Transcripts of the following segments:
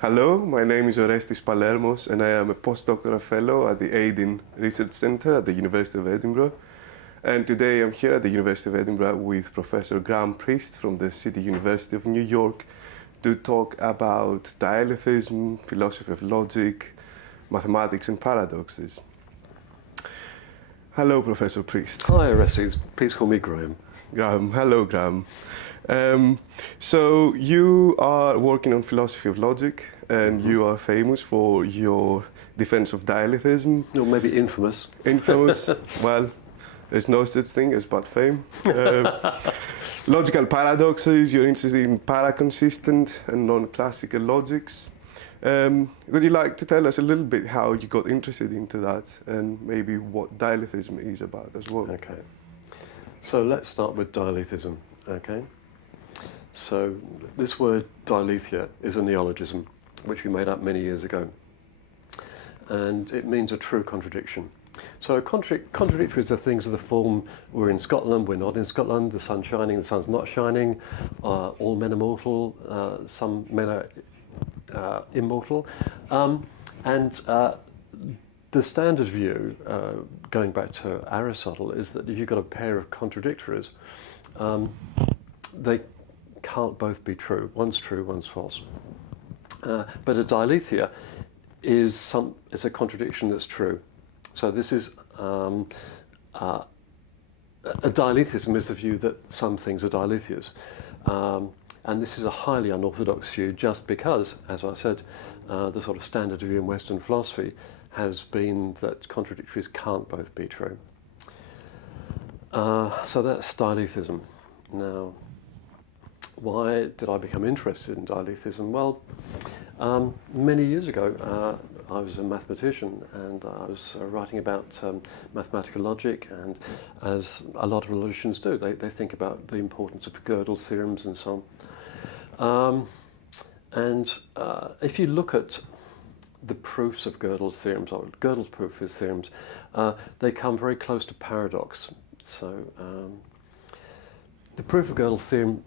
Hello, my name is Orestis Palermos and I am a postdoctoral fellow at the Aidin Research Centre at the University of Edinburgh. And today I'm here at the University of Edinburgh with Professor Graham Priest from the City University of New York to talk about dialetheism, philosophy of logic, mathematics and paradoxes. Hello, Professor Priest. Hi, Orestes. Please call me Graham. Graham. Hello, Graham. So you are working on philosophy of logic and you are famous for your defense of dialetheism. Or maybe infamous. Infamous. Well, there's no such thing as bad fame. Logical paradoxes, you're interested in paraconsistent and non-classical logics. Would you like to tell us a little bit how you got interested into that and maybe what dialetheism is about as well? Okay. So let's start with dialetheism, okay? So this word dialetheia is a neologism which we made up many years ago, and it means a true contradiction. So contradictories are things of the form: we're in Scotland, we're not in Scotland, the sun's shining, the sun's not shining, all men are mortal, some men are immortal, and the standard view, going back to Aristotle, is that if you've got a pair of contradictories, they can't both be true. One's true, one's false. But a dialetheia is a contradiction that's true. So this is a dialetheism is the view that some things are dialetheas. And this is a highly unorthodox view just because, as I said, the sort of standard view in Western philosophy has been that contradictories can't both be true. So that's dialetheism. Now, why did I become interested in dialetheism? Well, many years ago, I was a mathematician and I was writing about mathematical logic, and as a lot of logicians do, they think about the importance of Gödel's theorems and so on. If you look at the proofs of Gödel's theorems, or Gödel's proof of his theorems, they come very close to paradox. So the proof of Gödel's theorem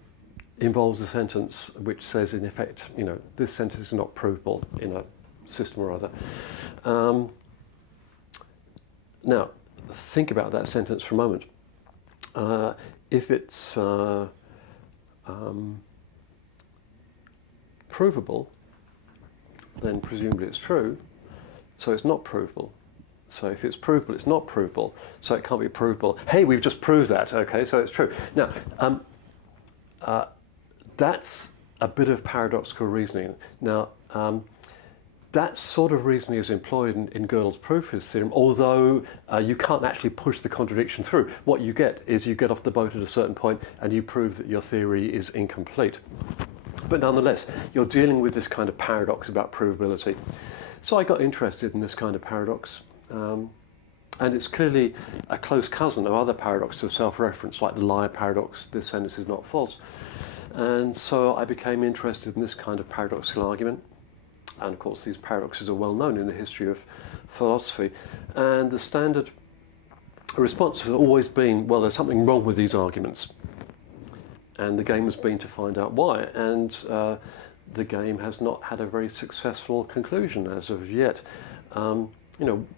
involves a sentence which says, in effect, this sentence is not provable in a system or other. Now, think about that sentence for a moment. If it's provable, then presumably it's true, so it's not provable. So if it's provable, it's not provable, so it can't be provable. Hey, we've just proved that, okay, so it's true. Now, that's a bit of paradoxical reasoning. Now, that sort of reasoning is employed in Gödel's proof of his theorem, although you can't actually push the contradiction through. What you get is you get off the boat at a certain point and you prove that your theory is incomplete. But nonetheless, you're dealing with this kind of paradox about provability. So I got interested in this kind of paradox. And it's clearly a close cousin of other paradoxes of self-reference, like the liar paradox, this sentence is not false. And so I became interested in this kind of paradoxical argument. And of course, these paradoxes are well known in the history of philosophy. And the standard response has always been, well, there's something wrong with these arguments. And the game has been to find out why. And the game has not had a very successful conclusion as of yet.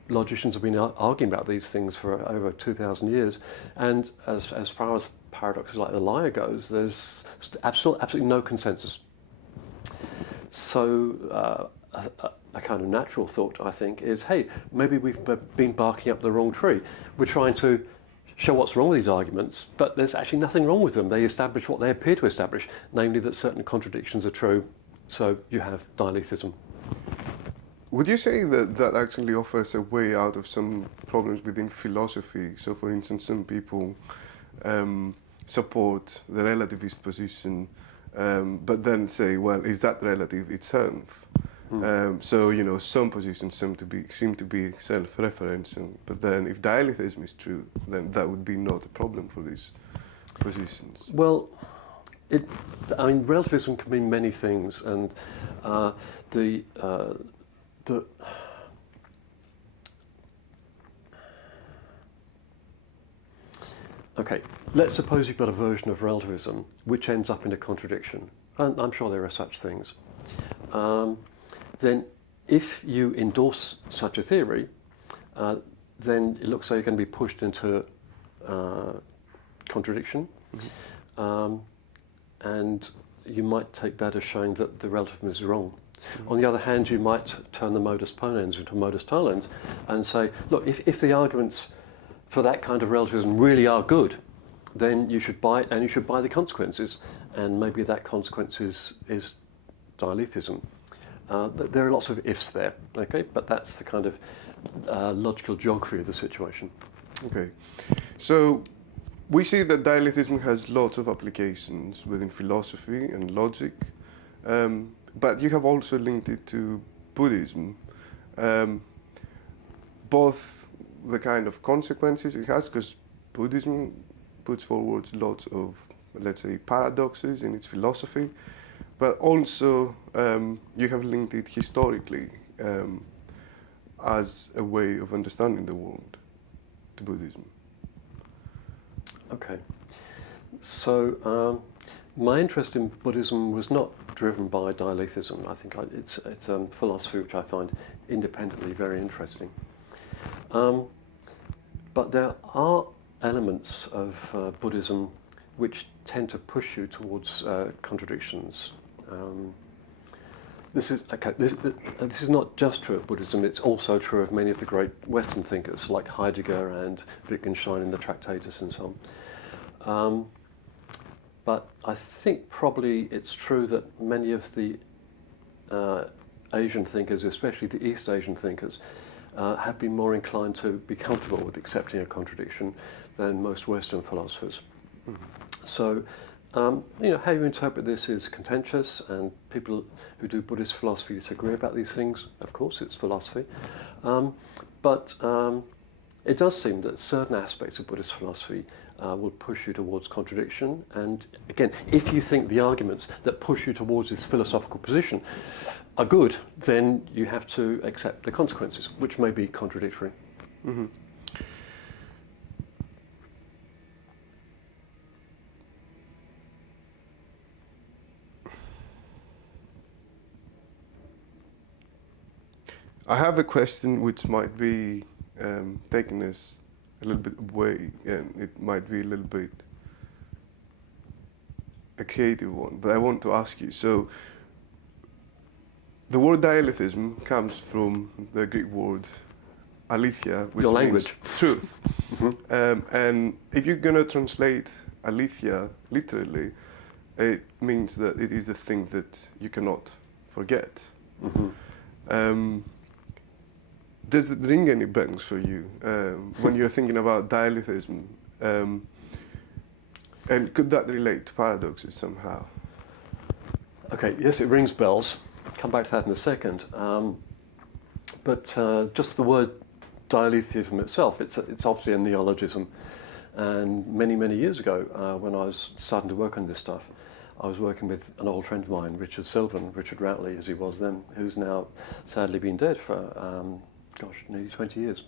Logicians have been arguing about these things for over 2,000 years, and as far as paradoxes like the liar goes, there's absolutely no consensus. So a kind of natural thought, I think, is, hey, maybe we've been barking up the wrong tree. We're trying to show what's wrong with these arguments, but there's actually nothing wrong with them. They establish what they appear to establish, namely that certain contradictions are true. So you have dialetheism. Would you say that that actually offers a way out of some problems within philosophy? So, for instance, some people support the relativist position, but then say, well, is that relative itself? So, some positions seem to be self-referential, but then if dialetheism is true, then that would be not a problem for these positions. Well, relativism can mean many things, and Okay, let's suppose you've got a version of relativism which ends up in a contradiction, and I'm sure there are such things. then if you endorse such a theory, then it looks like you're going to be pushed into contradiction, and you might take that as showing that the relativism is wrong. On the other hand, you might turn the modus ponens into modus tollens and say, look, if the arguments for that kind of relativism really are good, then you should buy it, and you should buy the consequences, and maybe that consequence is dialetheism. There are lots of ifs there, okay, but that's the kind of logical geography of the situation. Okay, so we see that dialetheism has lots of applications within philosophy and logic, but you have also linked it to Buddhism, both the kind of consequences it has, because Buddhism puts forward lots of, let's say, paradoxes in its philosophy, but also you have linked it historically as a way of understanding the world to Buddhism. Okay, so my interest in Buddhism was not driven by dialetheism. I think it's a philosophy which I find independently very interesting. But there are elements of Buddhism which tend to push you towards contradictions. This is not just true of Buddhism, it's also true of many of the great Western thinkers like Heidegger and Wittgenstein in the Tractatus and so on. But I think probably it's true that many of the Asian thinkers, especially the East Asian thinkers, have been more inclined to be comfortable with accepting a contradiction than most Western philosophers. So, how you interpret this is contentious, and people who do Buddhist philosophy disagree about these things. Of course, it's philosophy. But it does seem that certain aspects of Buddhist philosophy will push you towards contradiction. And again, if you think the arguments that push you towards this philosophical position are good, then you have to accept the consequences, which may be contradictory. Mm-hmm. I have a question which might be taking us a little bit away, and it might be a little bit a creative one, but I want to ask you. So, the word dialetheism comes from the Greek word aletheia, which means truth. And if you're going to translate aletheia literally, it means that it is the thing that you cannot forget. Does it ring any bells for you when you're thinking about dialetheism? And could that relate to paradoxes somehow? Okay, yes, it rings bells. Come back to that in a second. But just the word dialetheism itself, it's obviously a neologism. And many years ago, when I was starting to work on this stuff, I was working with an old friend of mine, Richard Routley as he was then, who's now sadly been dead for nearly 20 years.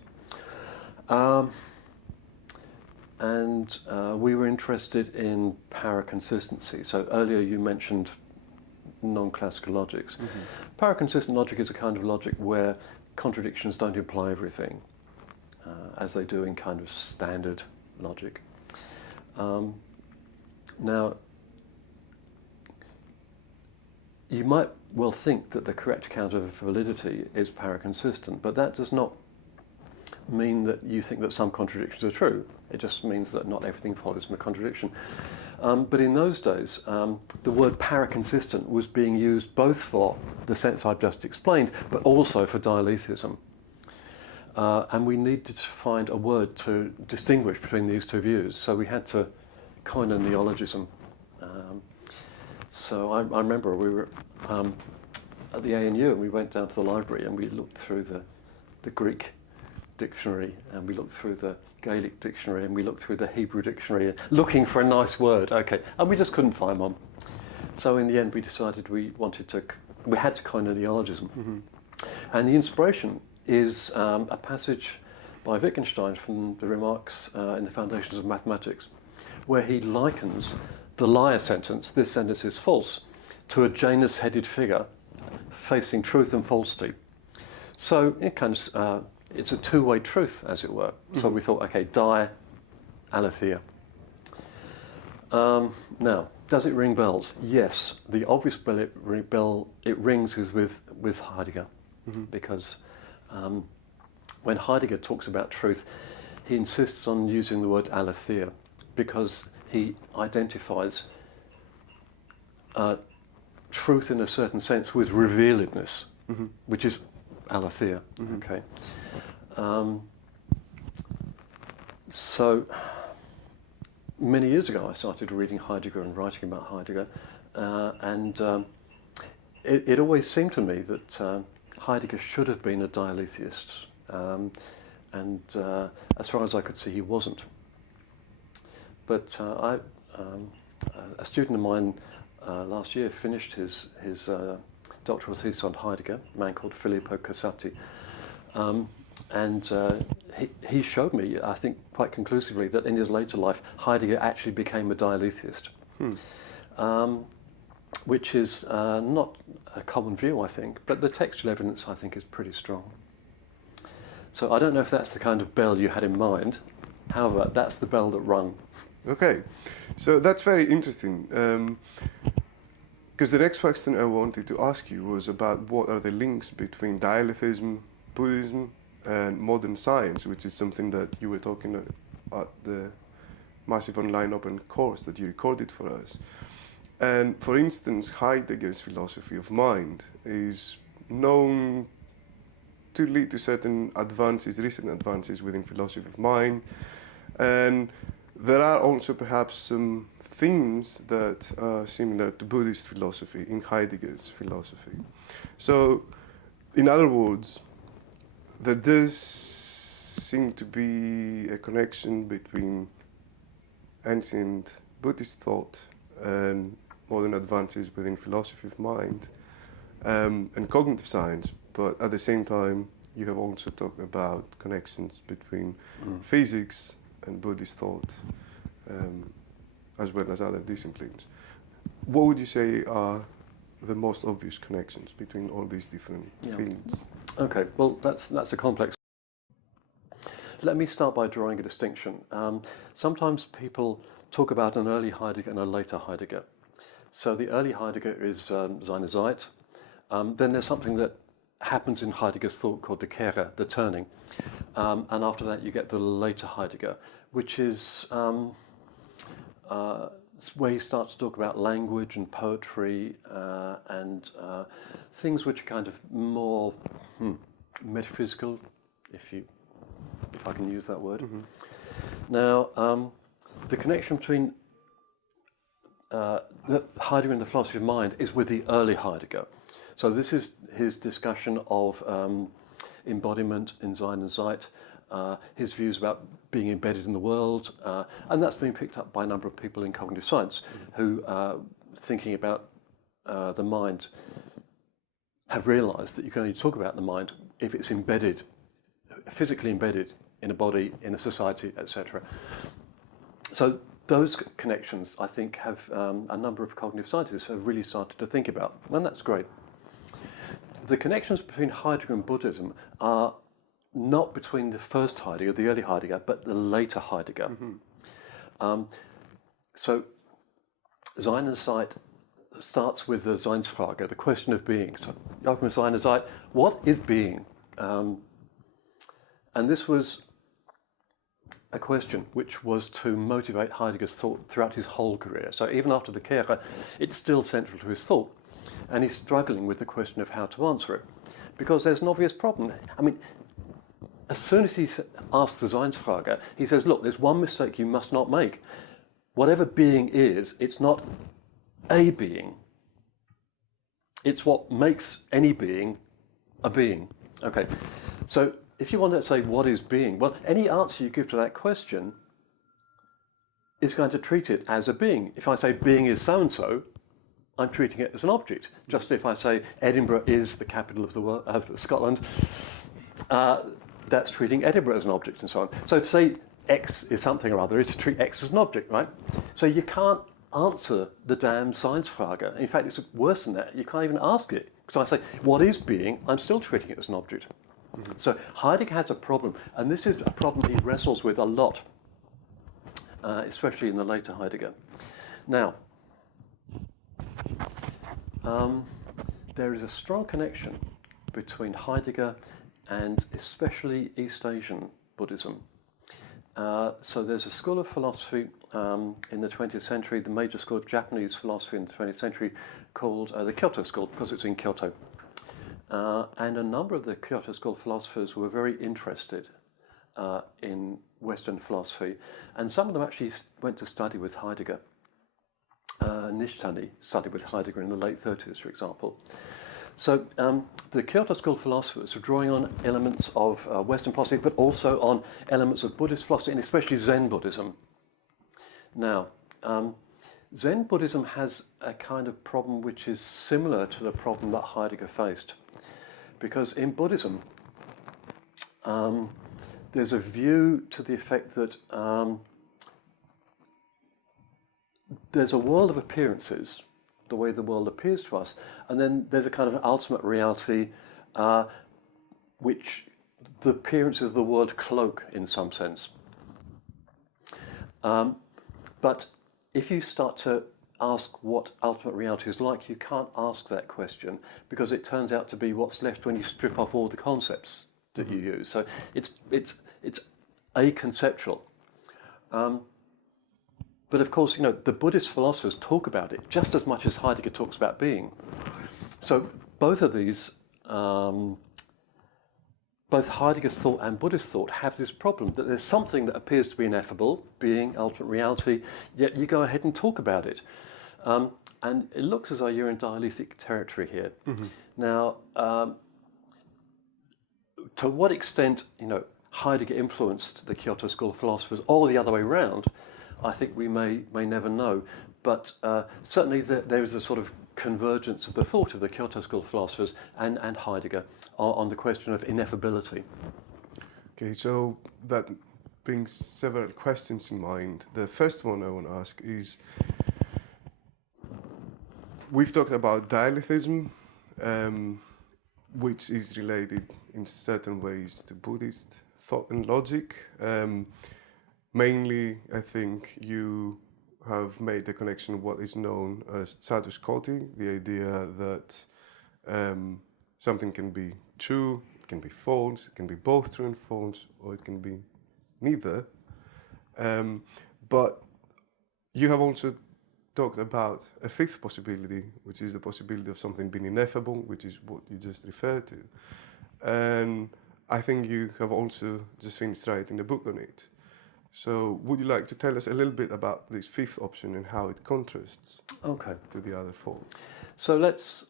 And we were interested in paraconsistency. So earlier you mentioned non-classical logics. Paraconsistent logic is a kind of logic where contradictions don't imply everything, as they do in kind of standard logic. Now, you might well think that the correct account of validity is paraconsistent, but that does not mean that you think that some contradictions are true. It just means that not everything follows from a contradiction. But in those days, the word paraconsistent was being used both for the sense I've just explained, but also for dialetheism. And we needed to find a word to distinguish between these two views, so we had to coin a neologism. So I remember we were at the ANU, and we went down to the library and we looked through the Greek dictionary, and we looked through the Gaelic dictionary, and we looked through the Hebrew dictionary, looking for a nice word, okay, and we just couldn't find one. So in the end we decided we had to coin a neologism. And the inspiration is a passage by Wittgenstein from the remarks in the Foundations of Mathematics, where he likens the liar sentence, this sentence is false, to a Janus-headed figure facing truth and falsity. So it it's a two-way truth, as it were. So we thought, okay, Dialetheia. Now, does it ring bells? Yes. The obvious bell it rings is with Heidegger, because when Heidegger talks about truth, he insists on using the word aletheia, because he identifies truth in a certain sense with revealedness, which is aletheia. Okay. So many years ago I started reading Heidegger and writing about Heidegger, and it always seemed to me that Heidegger should have been a dialetheist, and as far as I could see, he wasn't. But a student of mine last year finished his doctoral thesis on Heidegger, a man called Filippo Cassati, and he showed me, I think quite conclusively, that in his later life Heidegger actually became a dialetheist, which is not a common view, I think, but the textual evidence, I think, is pretty strong. So I don't know if that's the kind of bell you had in mind. However, that's the bell that rung. Okay, so that's very interesting, because the next question I wanted to ask you was about what are the links between dialetheism, Buddhism, and modern science, which is something that you were talking at the massive online open course that you recorded for us. And for instance, Heidegger's philosophy of mind is known to lead to certain advances, recent advances within philosophy of mind, and there are also perhaps some themes that are similar to Buddhist philosophy in Heidegger's philosophy. So, in other words, there does seem to be a connection between ancient Buddhist thought and modern advances within philosophy of mind and cognitive science, but at the same time you have also talked about connections between physics and Buddhist thought, as well as other disciplines. What would you say are the most obvious connections between all these different fields? Okay, well, that's a complex. Let me start by drawing a distinction. Sometimes people talk about an early Heidegger and a later Heidegger. So the early Heidegger is seine Zeit. Then there's something that happens in Heidegger's thought called the Kehre, the turning. And after that you get the later Heidegger, which is where he starts to talk about language and poetry and things which are kind of more metaphysical, if I can use that word. Now, the connection between the Heidegger and the philosophy of mind is with the early Heidegger. So this is his discussion of embodiment in Sein und Zeit, his views about being embedded in the world, and that's been picked up by a number of people in cognitive science who, thinking about the mind, have realised that you can only talk about the mind if it's embedded, physically embedded in a body, in a society, etc. So those connections, I think, have a number of cognitive scientists have really started to think about, and that's great. The connections between Heidegger and Buddhism are not between the first Heidegger, the early Heidegger, but the later Heidegger. So Sein und Zeit starts with the Seinsfrage, the question of being. So, Sein und Zeit, what is being? And this was a question which was to motivate Heidegger's thought throughout his whole career. So even after the Kehre, it's still central to his thought. And he's struggling with the question of how to answer it. Because there's an obvious problem. I mean, as soon as he asks the Seinsfrage, he says, look, there's one mistake you must not make. Whatever being is, it's not a being. It's what makes any being a being. Okay, so if you want to say what is being, well, any answer you give to that question is going to treat it as a being. If I say being is so-and-so, I'm treating it as an object. Just if I say Edinburgh is the capital of the world, of Scotland, that's treating Edinburgh as an object and so on. So to say X is something or other is to treat X as an object, right? So you can't answer the damn science frage. In fact, it's worse than that. You can't even ask it. Because I say, what is being? I'm still treating it as an object. Mm-hmm. So Heidegger has a problem, and this is a problem he wrestles with a lot, especially in the later Heidegger. Now, there is a strong connection between Heidegger and especially East Asian Buddhism. So there's a school of philosophy in the 20th century, the major school of Japanese philosophy in the 20th century, called the Kyoto School, because it's in Kyoto. And a number of the Kyoto School philosophers were very interested in Western philosophy, and some of them actually went to study with Heidegger. Nishtani studied with Heidegger in the late 30s, for example. So the Kyoto School philosophers are drawing on elements of Western philosophy, but also on elements of Buddhist philosophy, and especially Zen Buddhism. Now, Zen Buddhism has a kind of problem which is similar to the problem that Heidegger faced. Because in Buddhism, there's a view to the effect that there's a world of appearances, the way the world appears to us, and then there's a kind of ultimate reality which the appearances of the world cloak in some sense. But if you start to ask what ultimate reality is like, you can't ask that question, because it turns out to be what's left when you strip off all the concepts that you use. So it's aconceptual. But of course, the Buddhist philosophers talk about it just as much as Heidegger talks about being. So both of these, both Heidegger's thought and Buddhist thought, have this problem that there's something that appears to be ineffable, being, ultimate reality, yet you go ahead and talk about it. And it looks as though you're in dialectic territory here. Mm-hmm. Now, to what extent, Heidegger influenced the Kyoto School of philosophers, or the other way around, I think we may never know. But certainly there is a sort of convergence of the thought of the Kyoto School of philosophers and Heidegger on the question of ineffability. Okay, so that brings several questions in mind. The first one I want to ask is, we've talked about dialetheism, which is related in certain ways to Buddhist thought and logic. Mainly, I think you have made the connection of what is known as Catuskoti, the idea that something can be true, it can be false, it can be both true and false, or it can be neither. But you have also talked about a fifth possibility, which is the possibility of something being ineffable, which is what you just referred to. And I think you have also just finished writing a book on it. So would you like to tell us a little bit about this fifth option and how it contrasts to the other four? So let's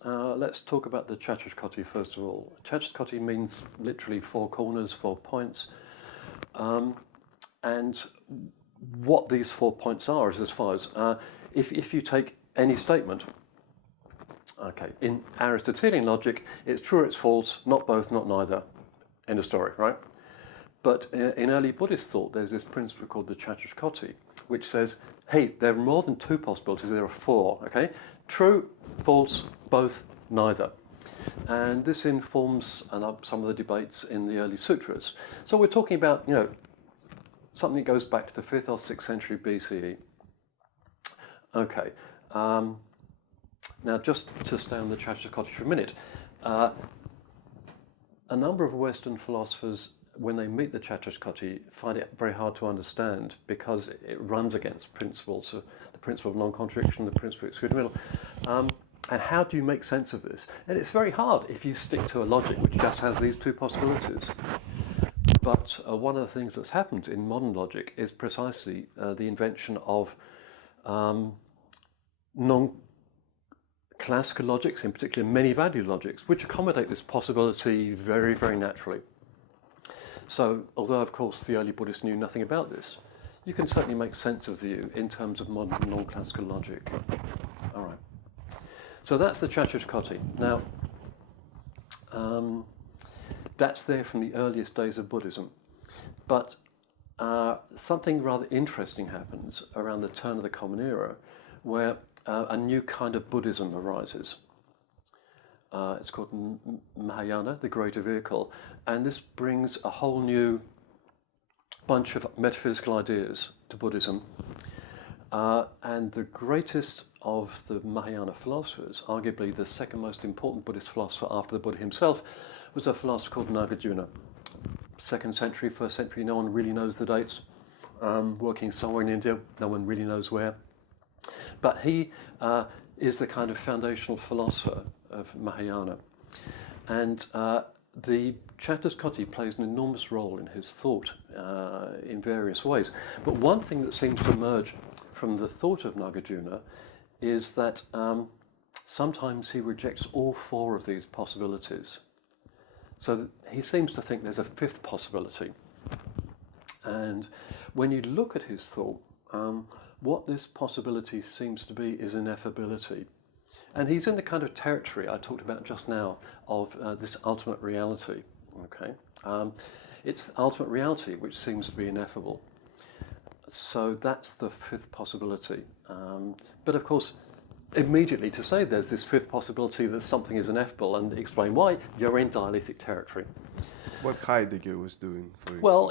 talk about the Catuskoti first of all. Catuskoti means literally four corners, 4 points. And what these 4 points are is as follows. If you take any statement, in Aristotelian logic, it's true or it's false, not both, not neither. End of story, right? But in early Buddhist thought, there's this principle called the Catuskoti, which says, hey, there are more than two possibilities, there are four, okay? True, false, both, neither. And this informs some of the debates in the early sutras. So we're talking about, something that goes back to the 5th or 6th century BCE. Okay. Now, just to stay on the Catuskoti for a minute, a number of Western philosophers, when they meet the Catuskoti, find it very hard to understand because it runs against principles, the principle of non-contradiction, the principle of excluding middle. And how do you make sense of this? And it's very hard if you stick to a logic which just has these two possibilities. But one of the things that's happened in modern logic is precisely the invention of non-classical logics, in particular many-value logics, which accommodate this possibility very, very naturally. So, although of course the early Buddhists knew nothing about this, you can certainly make sense of the view in terms of modern non-classical logic. All right. So that's the Catuskoti. Now, that's there from the earliest days of Buddhism. But something rather interesting happens around the turn of the Common Era, where a new kind of Buddhism arises. It's called Mahayana, the greater vehicle, and this brings a whole new bunch of metaphysical ideas to Buddhism. And the greatest of the Mahayana philosophers, arguably the second most important Buddhist philosopher after the Buddha himself, was a philosopher called Nagarjuna. 2nd century, 1st century, no one really knows the dates. Working somewhere in India, no one really knows where. But he is the kind of foundational philosopher of Mahayana. And the Chattoskoti plays an enormous role in his thought in various ways. But one thing that seems to emerge from the thought of Nagarjuna is that sometimes he rejects all 4 of these possibilities. So he seems to think there's a 5th possibility. And when you look at his thought, what this possibility seems to be is ineffability. And he's in the kind of territory I talked about just now of this ultimate reality. Okay, it's the ultimate reality which seems to be ineffable. So that's the 5th possibility. But of course, immediately to say there's this 5th possibility that something is ineffable and explain why, you're in dialectic territory. What Heidegger was doing, for instance. Well,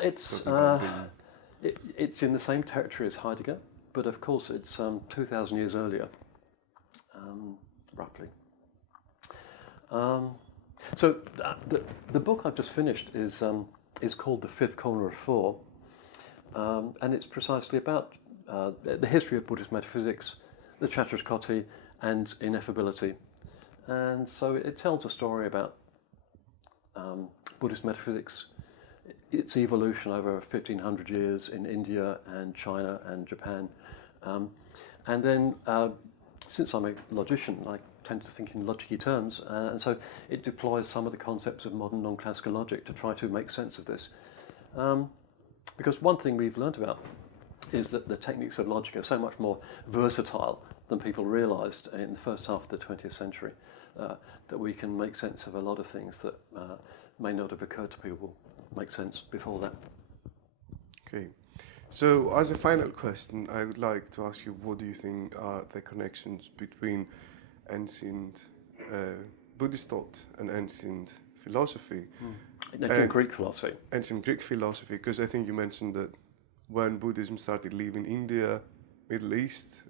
it's in the same territory as Heidegger, but of course it's 2,000 years earlier, roughly. So the book I've just finished is called The Fifth Corner of Four, and it's precisely about the history of Buddhist metaphysics, the Chattoskoti, and ineffability. And so it tells a story about Buddhist metaphysics, its evolution over 1,500 years in India and China and Japan. And then, since I'm a logician, I tend to think in logic-y terms, and so it deploys some of the concepts of modern non-classical logic to try to make sense of this. Because one thing we've learnt about is that the techniques of logic are so much more versatile than people realised in the first half of the 20th century, that we can make sense of a lot of things that may not have occurred to people make sense before that. Okay. So as a final question, I would like to ask you, what do you think are the connections between ancient Buddhist thought and ancient philosophy? Ancient Greek philosophy. Ancient Greek philosophy, because I think you mentioned that when Buddhism started leaving India, Middle East,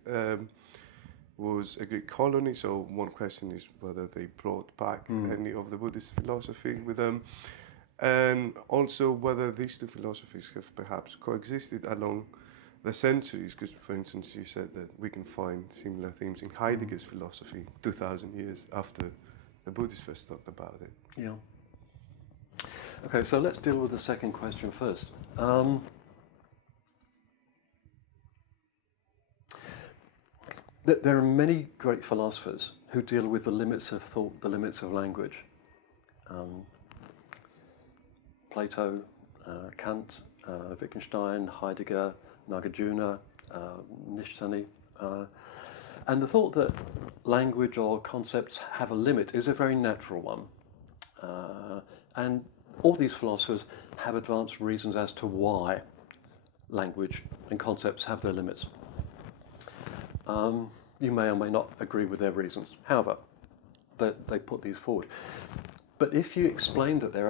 was a Greek colony, so one question is whether they brought back any of the Buddhist philosophy with them, and also whether these two philosophies have perhaps coexisted along the centuries, because for instance you said that we can find similar themes in Heidegger's philosophy 2,000 years after the Buddhists first talked about it. Yeah. Okay, so let's deal with the second question first. There are many great philosophers who deal with the limits of thought, the limits of language. Plato, Kant, Wittgenstein, Heidegger, Nagarjuna, Nishtani. And the thought that language or concepts have a limit is a very natural one. And all these philosophers have advanced reasons as to why language and concepts have their limits. You may or may not agree with their reasons. However, they put these forward. But if you explain that there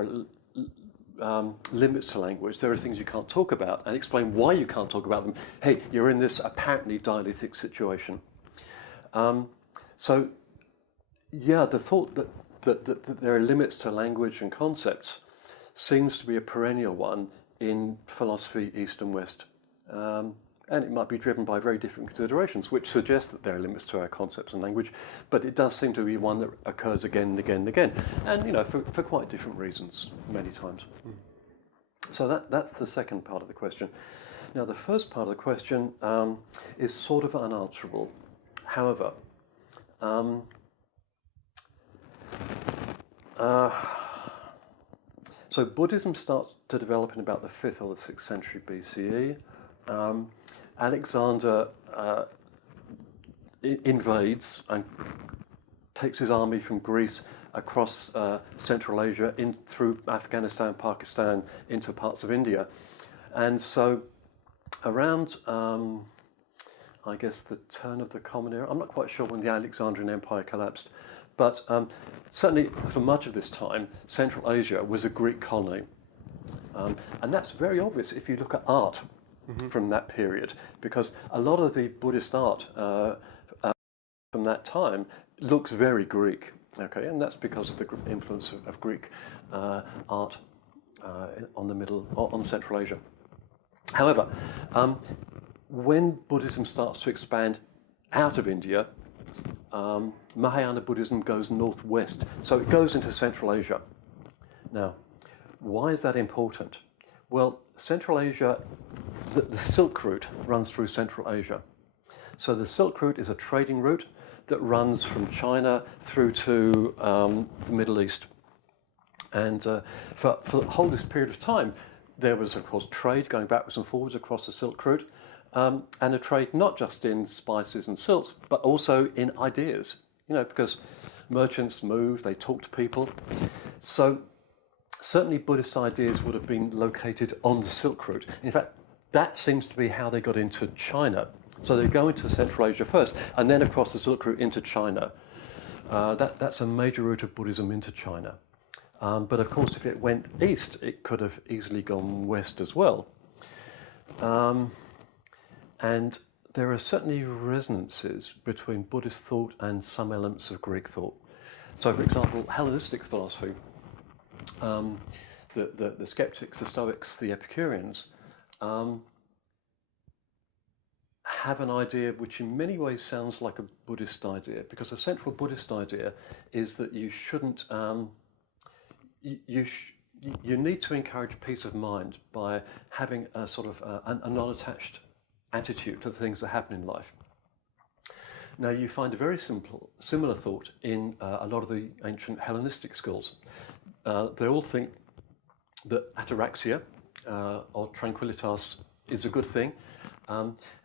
are limits to language, there are things you can't talk about, and explain why you can't talk about them, hey, you're in this apparently dialectic situation. So, yeah, the thought that there are limits to language and concepts seems to be a perennial one in philosophy, East and West. And it might be driven by very different considerations, which suggest that there are limits to our concepts and language, but it does seem to be one that occurs again and again and again, and for quite different reasons many times. So that's the second part of the question. Now the first part of the question is sort of unanswerable. However, so Buddhism starts to develop in about the 5th or the 6th century BCE. Alexander invades and takes his army from Greece across Central Asia in through Afghanistan, Pakistan, into parts of India. And so around, I guess, the turn of the Common Era. I'm not quite sure when the Alexandrian Empire collapsed, but certainly for much of this time, Central Asia was a Greek colony. And that's very obvious if you look at art from that period, because a lot of the Buddhist art from that time looks very Greek, okay, and that's because of the influence of Greek art on Central Asia. However, when Buddhism starts to expand out of India, Mahayana Buddhism goes northwest, so it goes into Central Asia. Now, why is that important? Well, Central Asia, the Silk Route runs through Central Asia. So the Silk Route is a trading route that runs from China through to the Middle East. And for the whole this period of time, there was, of course, trade going backwards and forwards across the Silk Route, and a trade not just in spices and silks, but also in ideas, because merchants moved, they talked to people. So certainly Buddhist ideas would have been located on the Silk Route. In fact, that seems to be how they got into China. So they go into Central Asia first, and then across the Silk Route into China. That's a major route of Buddhism into China. But of course, if it went east, it could have easily gone west as well. And there are certainly resonances between Buddhist thought and some elements of Greek thought. So, for example, Hellenistic philosophy, the skeptics, the Stoics, the Epicureans, have an idea which in many ways sounds like a Buddhist idea, because the central Buddhist idea is that you shouldn't, you need to encourage peace of mind by having a sort of a non-attached attitude to the things that happen in life. Now, you find a very similar thought in a lot of the ancient Hellenistic schools. They all think that ataraxia, or tranquilitas, is a good thing,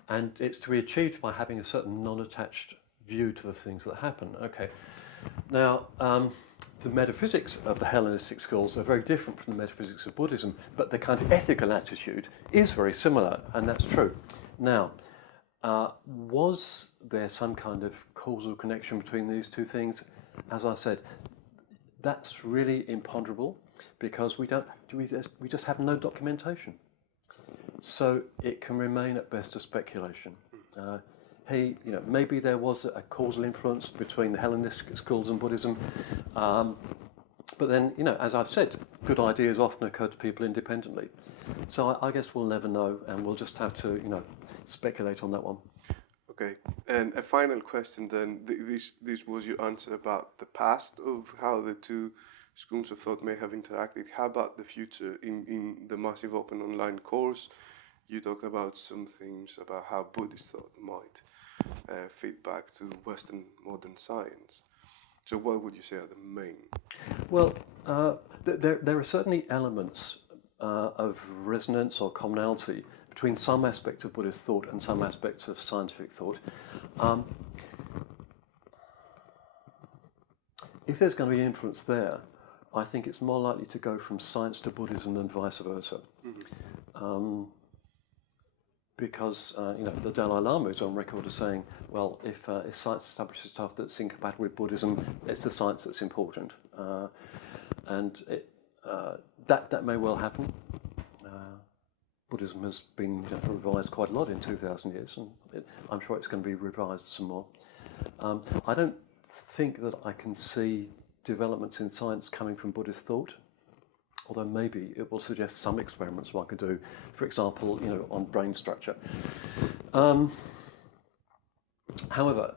and it's to be achieved by having a certain non-attached view to the things that happen. Okay. Now, the metaphysics of the Hellenistic schools are very different from the metaphysics of Buddhism, but the kind of ethical attitude is very similar, and that's true. Now, was there some kind of causal connection between these two things? As I said, that's really imponderable, because we just have no documentation. So it can remain at best a speculation. Maybe there was a causal influence between the Hellenistic schools and Buddhism, but then, as I've said, good ideas often occur to people independently. So I guess we'll never know, and we'll just have to, speculate on that one. Okay, and a final question then. This was your answer about the past of how the two schools of thought may have interacted. How about the future? In the massive open online course, you talked about some things about how Buddhist thought might feed back to Western modern science. So what would you say are the main? Well, there are certainly elements of resonance or commonality between some aspects of Buddhist thought and some aspects of scientific thought. If there's going to be influence there, I think it's more likely to go from science to Buddhism than vice versa. Mm-hmm. Because the Dalai Lama is on record as saying, well, if science establishes stuff that's incompatible with Buddhism, it's the science that's important, and that may well happen. Buddhism has been revised quite a lot in 2,000 years, and I'm sure it's going to be revised some more. I don't think that I can see developments in science coming from Buddhist thought, although maybe it will suggest some experiments one could do, for example, on brain structure. However,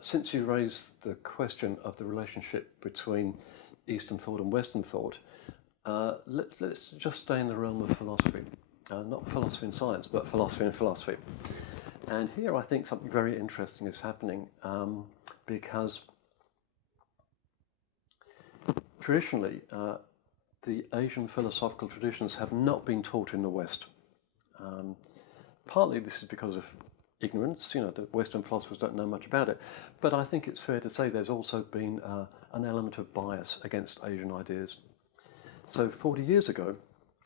since you raised the question of the relationship between Eastern thought and Western thought, let's just stay in the realm of philosophy. Not philosophy and science, but philosophy and philosophy. And here I think something very interesting is happening, because traditionally, the Asian philosophical traditions have not been taught in the West. Partly this is because of ignorance, the Western philosophers don't know much about it, but I think it's fair to say there's also been an element of bias against Asian ideas. So 40 years ago,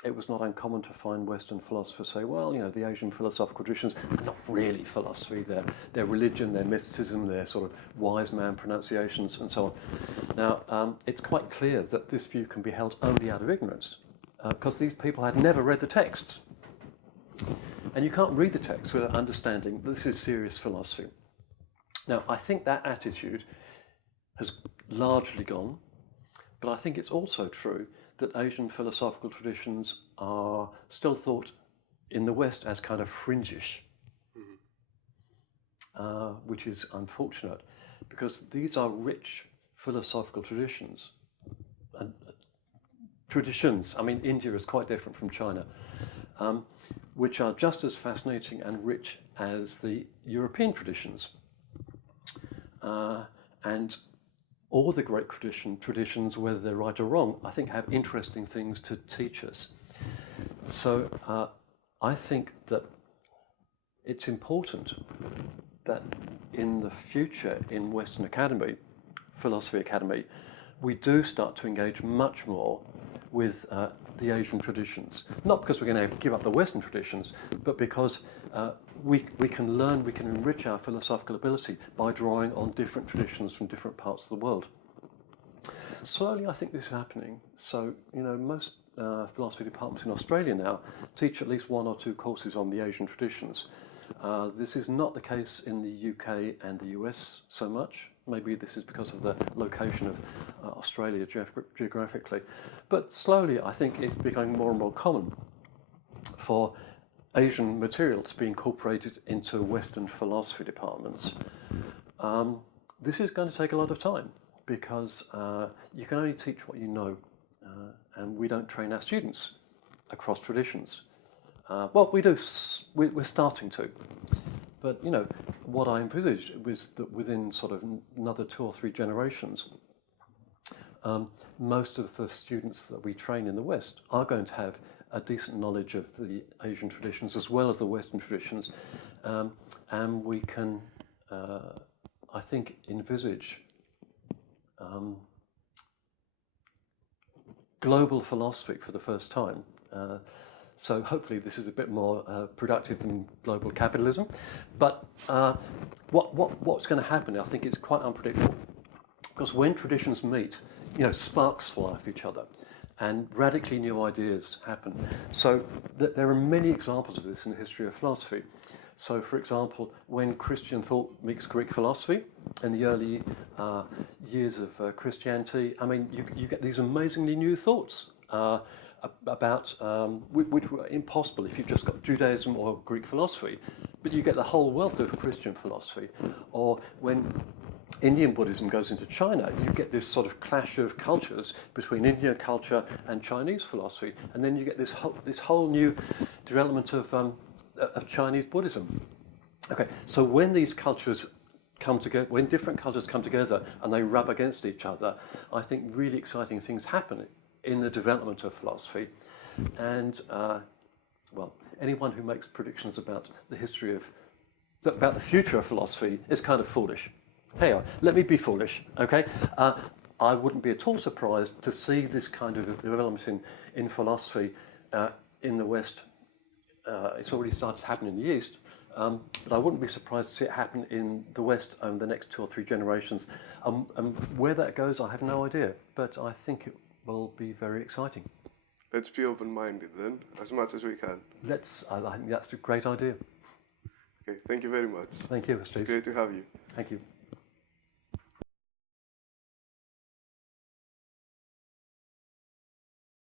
it was not uncommon to find Western philosophers say, well, you know, the Asian philosophical traditions are not really philosophy. They're religion, they're mysticism, they're sort of wise man pronunciations and so on. Now, it's quite clear that this view can be held only out of ignorance, because these people had never read the texts. And you can't read the text without understanding that this is serious philosophy. Now, I think that attitude has largely gone, but I think it's also true that Asian philosophical traditions are still thought in the West as kind of fringish, which is unfortunate, because these are rich philosophical traditions. And traditions, I mean, India is quite different from China, which are just as fascinating and rich as the European traditions. And all the great traditions, whether they're right or wrong, I think have interesting things to teach us. So I think that it's important that in the future in Western Academy, Philosophy Academy, we do start to engage much more with the Asian traditions. Not because we're going to give up the Western traditions, but because we can learn, we can enrich our philosophical ability by drawing on different traditions from different parts of the world. Slowly, I think this is happening. So, you know, most philosophy departments in Australia now teach at least 1 or 2 courses on the Asian traditions. This is not the case in the UK and the US so much. Maybe this is because of the location of Australia geographically. But slowly, I think it's becoming more and more common for Asian material to be incorporated into Western philosophy departments. This is going to take a lot of time, because you can only teach what you know, and we don't train our students across traditions. Well, we do. We're starting to, but you know, what I envisaged was that within sort of another 2 or 3 generations, most of the students that we train in the West are going to have a decent knowledge of the Asian traditions as well as the Western traditions, and we can, I think, envisage global philosophy for the first time. So hopefully this is a bit more productive than global capitalism. But what's going to happen, I think it's quite unpredictable. Because when traditions meet, you know, sparks fly off each other and radically new ideas happen. So there are many examples of this in the history of philosophy. So, for example, when Christian thought meets Greek philosophy in the early years of Christianity, I mean, you get these amazingly new thoughts about which were impossible if you've just got Judaism or Greek philosophy, but you get the whole wealth of Christian philosophy. Or when Indian Buddhism goes into China, you get this sort of clash of cultures between Indian culture and Chinese philosophy, and then you get this whole new development of Chinese Buddhism. Okay, so when these cultures come together, when different cultures come together and they rub against each other, I think really exciting things happen in the development of philosophy. And well, anyone who makes predictions about the history of, about the future of philosophy is kind of foolish. Hey, let me be foolish, okay? I wouldn't be at all surprised to see this kind of development in philosophy in the West. It's already started to happen in the East, but I wouldn't be surprised to see it happen in the West over the next 2 or 3 generations. And where that goes, I have no idea, but I think it will be very exciting. Let's be open-minded then, as much as we can. I think that's a great idea. Okay, thank you very much. Thank you, Steve. It's great to have you. Thank you.